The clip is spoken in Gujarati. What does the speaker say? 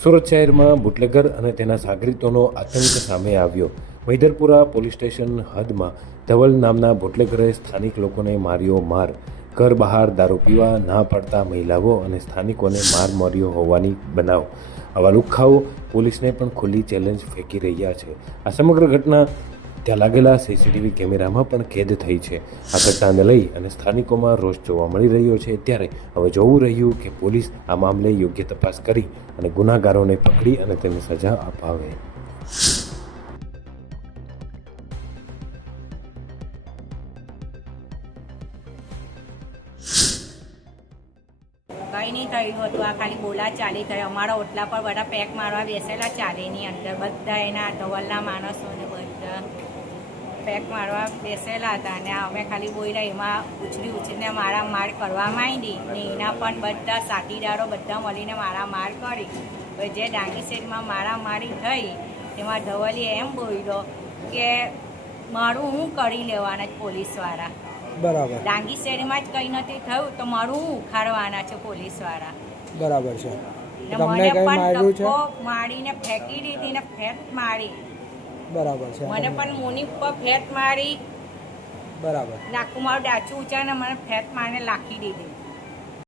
સુરત શહેરમાં બુટલેગર અને તેના સાગરીતોનો આતંક સામે આવ્યો. વૈદરપુરા પોલીસ સ્ટેશન હદમાં ધવલ નામના બુટલેગરે સ્થાનિક લોકોને માર્યો માર. ઘર બહાર દારૂ પીવા ના પાડતા મહિલાઓ અને સ્થાનિકોને માર માર્યો હોવાની બનાવ. આવા લુખ્ખાઓ પોલીસને પણ ખુલ્લી ચેલેન્જ ફેંકી રહ્યા છે. આ સમગ્ર ઘટના ત્યાં લાગેલા સીસીટીવી કેમેરામાં પણ કેદ થઈ છે. આ ઘટનાને લઈ અને સ્થાનિકોમાં રોષ જોવા મળી રહ્યો છે ત્યારે હવે જોવું રહ્યું કે પોલીસ આ મામલે યોગ્ય તપાસ કરી અને ગુનાગારોને પકડી અને તેમને સજા અપાવે. કંઈ નહીં થયું હતું. આ ખાલી બોલા ચાલી થઈ અમારા ઓટલા પર બધા પેક મારવા બેસેલા ચાલીની અંદર બધા એના ધવલના માણસોને બધા પેક મારવા બેસેલા હતા. અને અમે ખાલી બોલ્યા, એમાં ઉછળી ઉછળીને મારા માર કરવા માંડી. ને એના પણ બધા સાથીદારો બધા મળીને મારા માર કરી. જે ડાંગી શેરીમાં મારા મારી થઈ, એમાં ધવલીએ એમ બોલ્યો કે, મારું હું કરી લેવાના જ પોલીસવાળા? બરાબર. ડાંગી શેરીમાં જ કંઈ નથી થયું તો મારું ઉખાડવાના છે પોલીસવાળા? બરાબર છે. તમને મને કઈ પણ માર્યું છે? મારીને ફેંકી દીધી ને ફેટ મારી. બરાબર છે. મને પણ મુની પર ફેટ મારી. બરાબર. નાખું મારું ડાચું ઉચા ને મને ફેટ મારીને લાખી દીધી.